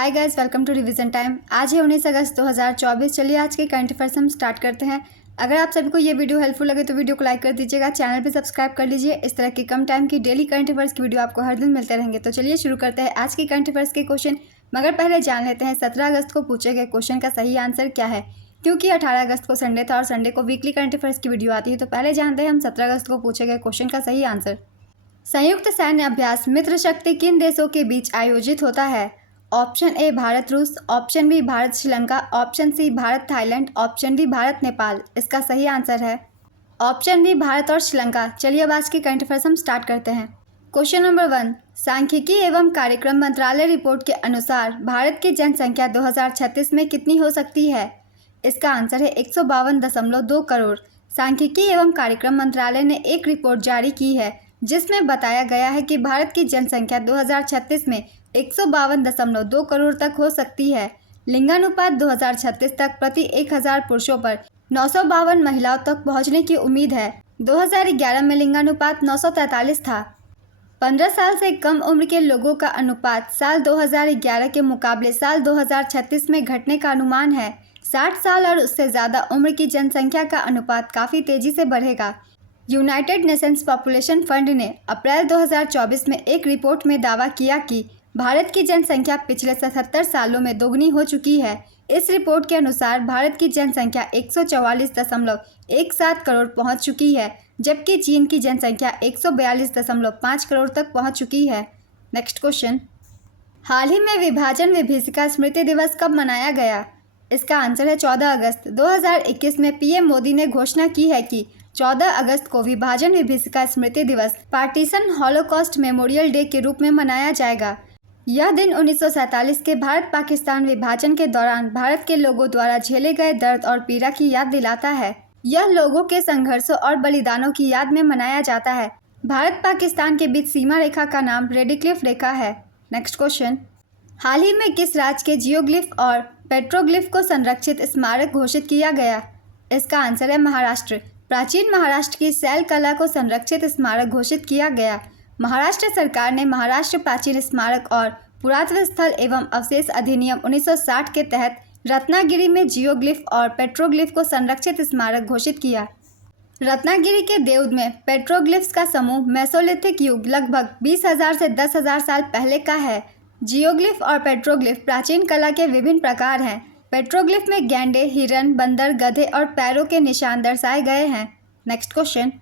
Hi guys, welcome to revision time. आज है 19 अगस्त 2024। चलिए आज के करंट अफेयर्स हम स्टार्ट करते हैं। अगर आप सभी को ये वीडियो हेल्पफुल लगे तो वीडियो को लाइक कर दीजिएगा, चैनल पे सब्सक्राइब कर लीजिए। इस तरह की कम टाइम की डेली करंट अफेयर्स की वीडियो आपको हर दिन मिलते रहेंगे। तो चलिए शुरू करते हैं आज की करंट अफेयर्स के क्वेश्चन। मगर पहले जान लेते हैं 17 अगस्त को पूछे गए क्वेश्चन का सही आंसर क्या है। क्योंकि 18 अगस्त को संडे था और संडे को वीकली करंट अफेयर्स की वीडियो आती है, तो पहले जानते हैं हम 17 अगस्त को पूछे गए क्वेश्चन का सही आंसर। संयुक्त सैन्य अभ्यास मित्र शक्ति किन देशों के बीच आयोजित होता है? ऑप्शन ए भारत रूस, option B Bharat Sri Lanka, option C Bharat Thailand, option D Bharat Nepal. इसका सही आंसर है ऑप्शन बी भारत और श्रीलंका। चलिए अब आज की करंट अफेयर्स हम स्टार्ट करते हैं। क्वेश्चन नंबर 1, सांख्यिकी एवं कार्यक्रम मंत्रालय रिपोर्ट के अनुसार भारत की जनसंख्या 2036 में कितनी हो सकती है? इसका आंसर है 152.2 करोड़। सांख्यिकी एवं कार्यक्रम मंत्रालय ने एक रिपोर्ट जारी की है जिसमें बताया गया है कि भारत की जनसंख्या 2036 में 152.2 करोड़ तक हो सकती है। लिंगानुपात 2036 तक प्रति 1000 पुरुषों पर 952 महिलाओं तक पहुंचने की उम्मीद है। 2011 में लिंगानुपात 943 था। 15 साल से कम उम्र के लोगों का अनुपात साल 2011 के मुकाबले साल 2036 में घटने का अनुमान है। 60 साल और उससे ज़्यादा उम्र की जनसंख्या का अनुपात काफ़ी तेज़ी से बढ़ेगा। यूनाइटेड नेशंस पॉपुलेशन फंड ने अप्रैल 2024 में एक रिपोर्ट में दावा किया कि भारत की जनसंख्या पिछले 77 सालों में दोगुनी हो चुकी है। इस रिपोर्ट के अनुसार भारत की जनसंख्या 144.17 करोड़ पहुंच चुकी है, जबकि चीन की जनसंख्या 142.5 करोड़ तक पहुंच चुकी है। नेक्स्ट क्वेश्चन, हाल ही में विभाजन विभीषिका स्मृति दिवस कब मनाया गया? इसका आंसर है 14 अगस्त। 2021 में पीएम मोदी ने घोषणा की है कि 14 अगस्त को विभाजन विभीषिका स्मृति दिवस पार्टीशन हॉलोकॉस्ट मेमोरियल डे के रूप में मनाया जाएगा। यह दिन 1947 के भारत पाकिस्तान विभाजन के दौरान भारत के लोगों द्वारा झेले गए दर्द और पीड़ा की याद दिलाता है। यह लोगों के संघर्षों और बलिदानों की याद में मनाया जाता है। भारत पाकिस्तान के बीच सीमा रेखा का नाम रेडिक्लिफ रेखा है। नेक्स्ट क्वेश्चन, हाल ही में किस राज्य के जियोग्लिफ और पेट्रोग्लिफ को संरक्षित स्मारक घोषित किया गया? इसका आंसर है महाराष्ट्र। प्राचीन महाराष्ट्र की शैल कला को संरक्षित स्मारक घोषित किया गया। महाराष्ट्र सरकार ने महाराष्ट्र प्राचीन स्मारक और पुरातत्व स्थल एवं अवशेष अधिनियम 1960 के तहत रत्नागिरी में जियोग्लिफ और पेट्रोग्लिफ को संरक्षित स्मारक घोषित किया। रत्नागिरी के देवद में पेट्रोग्लिफ्स का समूह मेसोलिथिक युग लगभग 20,000 से 10,000 साल पहले का है। जियोग्लिफ और पेट्रोग्लिफ प्राचीन कला के विभिन्न प्रकार हैं। पेट्रोग्लिफ में गैंडे, हिरन, बंदर, गधे और पैरों के निशान दर्शाए गए हैं। नेक्स्ट क्वेश्चन,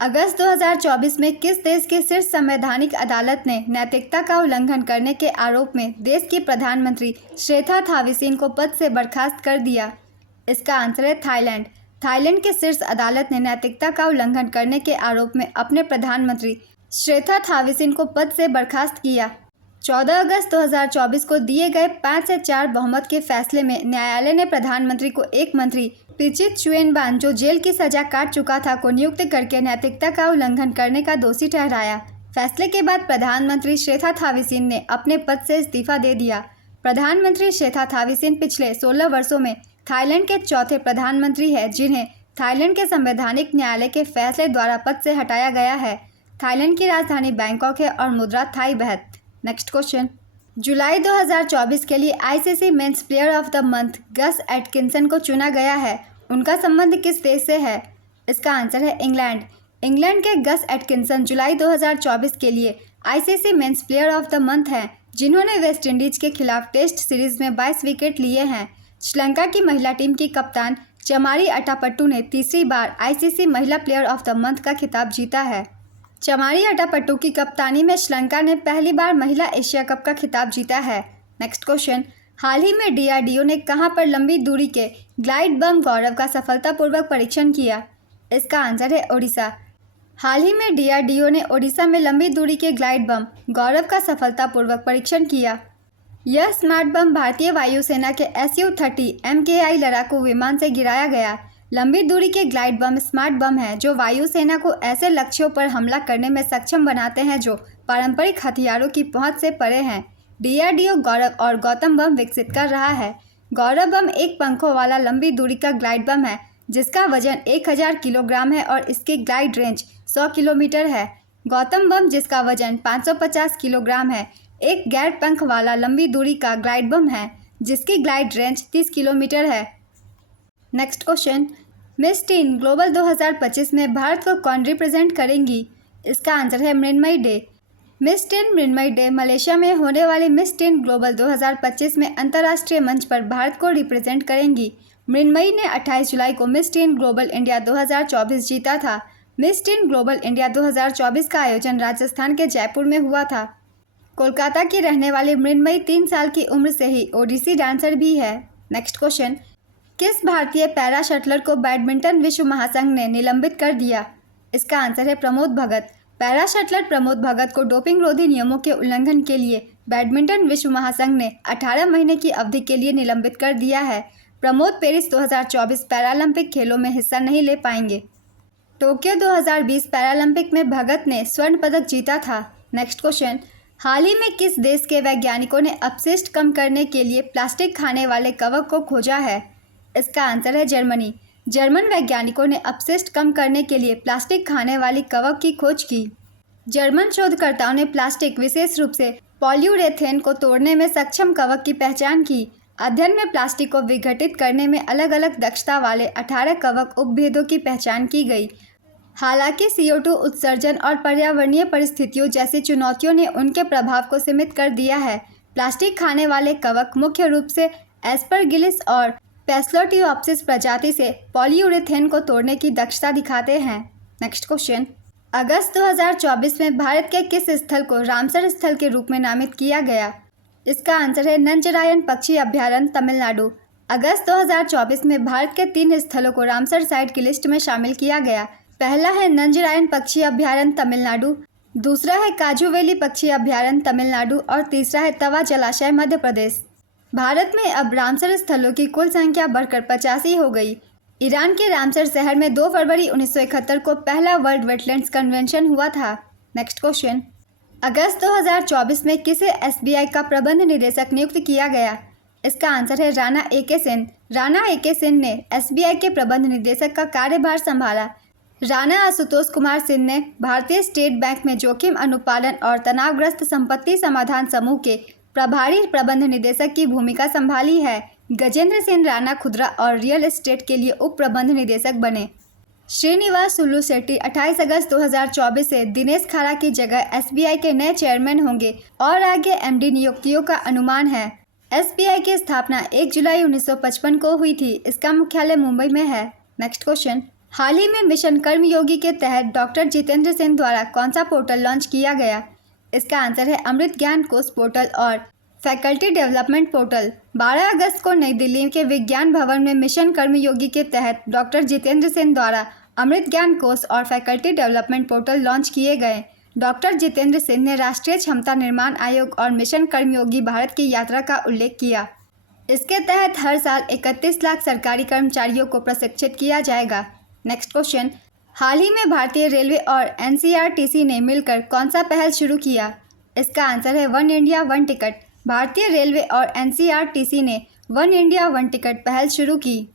अगस्त 2024 में किस देश की शीर्ष संवैधानिक अदालत ने नैतिकता का उल्लंघन करने के आरोप में देश की प्रधानमंत्री श्रेथा थाविसीन को पद से बर्खास्त कर दिया? इसका आंसर है थाईलैंड। थाईलैंड की शीर्ष अदालत ने नैतिकता का उल्लंघन करने के आरोप में अपने प्रधानमंत्री श्रेथा थाविसीन को पद से बर्खास्त किया। 14 अगस्त 2024 को दिए गए 5 से 4 बहुमत के फैसले में न्यायालय ने प्रधानमंत्री को एक मंत्री पिचित चुएनबान, जो जेल की सजा काट चुका था, को नियुक्त करके नैतिकता का उल्लंघन करने का दोषी ठहराया। फैसले के बाद प्रधानमंत्री श्रेथा थाविसीन ने अपने पद से इस्तीफा दे दिया। प्रधानमंत्री श्रेथा थाविसीन पिछले 16 वर्षों में थाईलैंड के चौथे प्रधानमंत्री हैं जिन्हें थाईलैंड के संवैधानिक न्यायालय के फैसले द्वारा पद से हटाया गया है। थाईलैंड की राजधानी बैंकॉक है और मुद्रा थाई बहत। नेक्स्ट क्वेश्चन, जुलाई 2024 के लिए ICC men's player of the month Gus Atkinson को चुना गया है। उनका संबंध किस देश से है? इसका आंसर है इंग्लैंड। इंग्लैंड के गस एटकिंसन जुलाई 2024 के लिए ICC men's player of the month हैं, जिन्होंने वेस्टइंडीज के खिलाफ टेस्ट सीरीज में 22 विकेट लिए हैं। श्रीलंका की महिला टीम की कप्तान चमारी अटापट्टू ने तीसरी बार आईसीसी महिला प्लेयर ऑफ द मंथ का खिताब जीता है। चमारी अटापट्टू की कप्तानी में श्रीलंका ने पहली बार महिला एशिया कप का खिताब जीता है। नेक्स्ट क्वेश्चन, हाल ही में डीआरडीओ ने कहां पर लंबी दूरी के ग्लाइड बम गौरव का सफलतापूर्वक परीक्षण किया? इसका आंसर है ओडिशा। हाल ही में डीआरडीओ ने ओडिशा में लंबी दूरी के ग्लाइड बम गौरव का सफलतापूर्वक परीक्षण किया। यह स्मार्ट बम भारतीय वायुसेना के SU-30 MKI लड़ाकू विमान से गिराया गया। लंबी दूरी के ग्लाइड बम स्मार्ट बम हैं जो वायुसेना को ऐसे लक्ष्यों पर हमला करने में सक्षम बनाते हैं जो पारंपरिक हथियारों की पहुंच से परे हैं। डीआरडीओ गौरव और गौतम बम विकसित कर रहा है। गौरव बम एक पंखों वाला लंबी दूरी का ग्लाइड बम है जिसका वजन 1000 किलोग्राम है और इसकी ग्लाइड रेंज 100 किलोमीटर है। गौतम बम, जिसका वजन 550 किलोग्राम है, एक गैर पंख वाला लंबी दूरी का ग्लाइड बम है जिसकी ग्लाइड रेंज 30 किलोमीटर है। Next question, miss tin global 2025 में भारत को कौन रिप्रेजेंट करेंगी? इसका आंसर है Mrinmayi De. Miss Teen Mrinmayi De Malaysia में होने वाली मिस टीन ग्लोबल 2025 में अंतर्राष्ट्रीय मंच पर भारत को रिप्रेजेंट करेंगी। मृण्मयी ने 28 जुलाई को मिस टीन ग्लोबल इंडिया 2024 जीता था। मिस टीन ग्लोबल इंडिया 2024 का आयोजन राजस्थान के जयपुर में हुआ था। कोलकाता की रहने वाली मृण्मयी 3 साल की उम्र से ही ओडिसी डांसर भी है। नेक्स्ट क्वेश्चन, किस भारतीय पैरा शटलर को बैडमिंटन विश्व महासंघ ने निलंबित कर दिया? इसका आंसर है प्रमोद भगत। पैरा शटलर प्रमोद भगत को डोपिंग रोधी नियमों के उल्लंघन के लिए बैडमिंटन विश्व महासंघ ने 18 महीने की अवधि के लिए निलंबित कर दिया है। प्रमोद पेरिस 2024 पैरालंपिक खेलों में हिस्सा नहीं ले पाएंगे। टोक्यो 2020 पैरालंपिक में भगत ने स्वर्ण पदक जीता था। नेक्स्ट क्वेश्चन, हाल ही में किस देश के वैज्ञानिकों ने अपशिष्ट कम करने के लिए प्लास्टिक खाने वाले कवक को खोजा है? इसका आंसर है जर्मनी। जर्मन वैज्ञानिकों ने अपशिष्ट कम करने के लिए प्लास्टिक खाने वाली कवक की खोज की। जर्मन शोधकर्ताओं ने प्लास्टिक, विशेष रूप से पॉलीयूरेथेन को तोड़ने में सक्षम कवक की पहचान की। अध्ययन में प्लास्टिक को विघटित करने में अलग अलग दक्षता वाले 18 कवक उपभेदों की पहचान की गई। हालांकि CO2 उत्सर्जन और पर्यावरणीय परिस्थितियों जैसी चुनौतियों ने उनके प्रभाव को सीमित कर दिया है। प्लास्टिक खाने वाले कवक मुख्य रूप से एस्परगिलिस और पैस्लोटियोप्सिस प्रजाति से पॉलीयूरेथेन को तोड़ने की दक्षता दिखाते हैं। नेक्स्ट क्वेश्चन, अगस्त 2024 में भारत के किस स्थल को रामसर स्थल के रूप में नामित किया गया? इसका आंसर है नंजरायण पक्षी अभ्यारण्य, तमिलनाडु। अगस्त 2024 में भारत के 3 स्थलों को रामसर साइट की लिस्ट में शामिल किया गया। पहला है नंजरायण पक्षी अभ्यारण्य, तमिलनाडु। दूसरा है काजूवेली पक्षी अभ्यारण्य, तमिलनाडु। और तीसरा है तवा जलाशय, मध्य प्रदेश। भारत में अब रामसर स्थलों की कुल संख्या बढ़कर 85 हो गई। ईरान के रामसर शहर में 2 फरवरी 1971 को पहला वर्ल्ड वेटलैंड्स कन्वेंशन हुआ था। नेक्स्ट क्वेश्चन, अगस्त 2024 में किसे SBI का प्रबंध निदेशक नियुक्त किया गया? इसका आंसर है राणा AK सिंह। राणा AK सिंह ने SBI के प्रबंध निदेशक का कार्यभार संभाला। राणा आशुतोष कुमार सिंह ने भारतीय स्टेट बैंक में जोखिम अनुपालन और तनावग्रस्त संपत्ति समाधान समूह के प्रभारी प्रबंध निदेशक की भूमिका संभाली है। गजेंद्र सिंह राणा खुदरा और रियल एस्टेट के लिए उप प्रबंध निदेशक बने। श्रीनिवास सुल्लू शेट्टी 28 अगस्त 2024 से दिनेश खारा की जगह SBI के नए चेयरमैन होंगे और आगे MD नियुक्तियों का अनुमान है। SBI की स्थापना 1 जुलाई 1955 को हुई थी। इसका मुख्यालय मुंबई में है। नेक्स्ट क्वेश्चन, हाल ही में मिशन कर्मयोगी के तहत डॉक्टर जितेंद्र सिंह द्वारा कौन सा पोर्टल लॉन्च किया गया? इसका आंसर है अमृत ज्ञान कोष पोर्टल और फैकल्टी डेवलपमेंट पोर्टल। 12 अगस्त को नई दिल्ली के विज्ञान भवन में मिशन कर्मयोगी के तहत डॉक्टर जितेंद्र सिंह द्वारा अमृत ज्ञान कोष और फैकल्टी डेवलपमेंट पोर्टल लॉन्च किए गए। डॉक्टर जितेंद्र सिंह ने राष्ट्रीय क्षमता निर्माण आयोग और मिशन कर्मयोगी भारत की यात्रा का उल्लेख किया। इसके तहत हर साल 31 लाख सरकारी कर्मचारियों को प्रशिक्षित किया जाएगा। नेक्स्ट क्वेश्चन, हाल ही में भारतीय रेलवे और NCRTC ने मिलकर कौन सा पहल शुरू किया? इसका आंसर है वन इंडिया वन टिकट। भारतीय रेलवे और NCRTC ने वन इंडिया वन टिकट पहल शुरू की।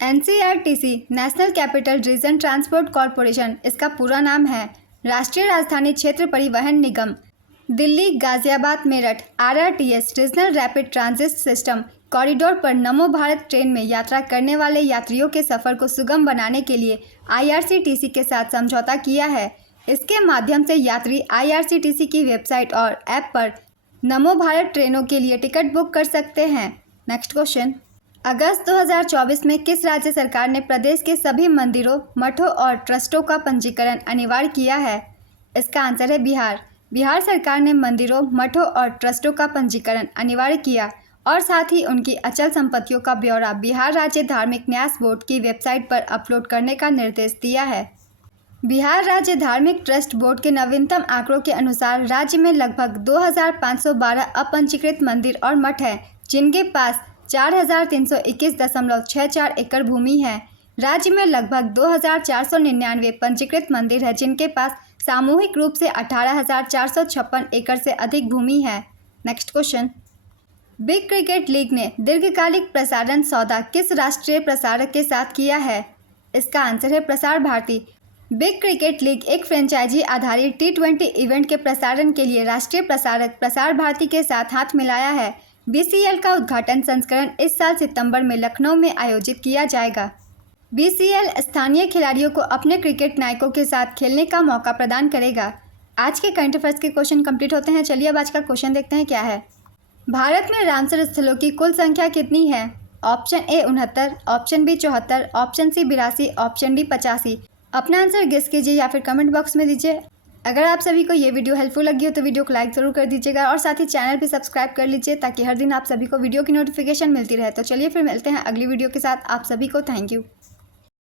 NCRTC national capital region transport corporation इसका पूरा नाम है। राष्ट्रीय राजधानी क्षेत्र परिवहन निगम Delhi, Ghaziabad, Meerut RRTS regional rapid transit system corridor पर नमो भारत ट्रेन में यात्रा करने वाले यात्रियों के सफ़र को सुगम बनाने के लिए IRCTC के साथ समझौता किया है। इसके माध्यम से यात्री IRCTC की वेबसाइट और ऐप पर नमो भारत ट्रेनों के लिए टिकट बुक कर सकते हैं। नेक्स्ट क्वेश्चन, अगस्त 2024 में किस राज्य सरकार ने प्रदेश के सभी मंदिरों, मठों और ट्रस्टों का पंजीकरण अनिवार्य किया है? इसका आंसर है बिहार। बिहार सरकार ने मंदिरों, मठों और ट्रस्टों का पंजीकरण अनिवार्य किया और साथ ही उनकी अचल संपत्तियों का ब्यौरा बिहार राज्य धार्मिक न्यास बोर्ड की वेबसाइट पर अपलोड करने का निर्देश दिया है। बिहार राज्य धार्मिक ट्रस्ट बोर्ड के नवीनतम आंकड़ों के अनुसार राज्य में लगभग 2512 अपंजीकृत मंदिर और मठ हैं, जिनके पास 4321.64 एकड़ भूमि है। राज्य में लगभग 2499 पंजीकृत मंदिर है, जिनके पास सामूहिक रूप से 18,456 एकड़ से अधिक भूमि है। Next question, big cricket league ने दीर्घकालिक प्रसारण सौदा किस राष्ट्रीय प्रसारक के साथ किया है? इसका आंसर है Prasar Bharati. Big cricket league एक फ्रेंचाइजी आधारित T20 इवेंट के प्रसारण के लिए राष्ट्रीय प्रसारक प्रसार भारती के साथ हाथ मिलाया है। BCL का उद्घाटन संस्करण इस साल सितंबर में लखनऊ में आयोजित किया जाएगा। BCL स्थानीय खिलाड़ियों को अपने क्रिकेट नायकों के साथ खेलने का मौका प्रदान करेगा। आज के करंट अफेयर्स के क्वेश्चन कंप्लीट होते हैं। चलिए अब आज का क्वेश्चन देखते हैं क्या है। भारत में रामसर स्थलों की कुल संख्या कितनी है? Option A 69, option B 74, option C 82, option D 85। अपना आंसर गेस कीजिए या फिर कमेंट बॉक्स में दीजिए। अगर आप सभी को ये वीडियो हेल्पफुल लगी हो तो वीडियो को लाइक ज़रूर कर दीजिएगा और साथ ही चैनल भी सब्सक्राइब कर लीजिए ताकि हर दिन आप सभी को वीडियो की नोटिफिकेशन मिलती रहे। तो चलिए फिर मिलते हैं अगली वीडियो के साथ। आप सभी को थैंक यू।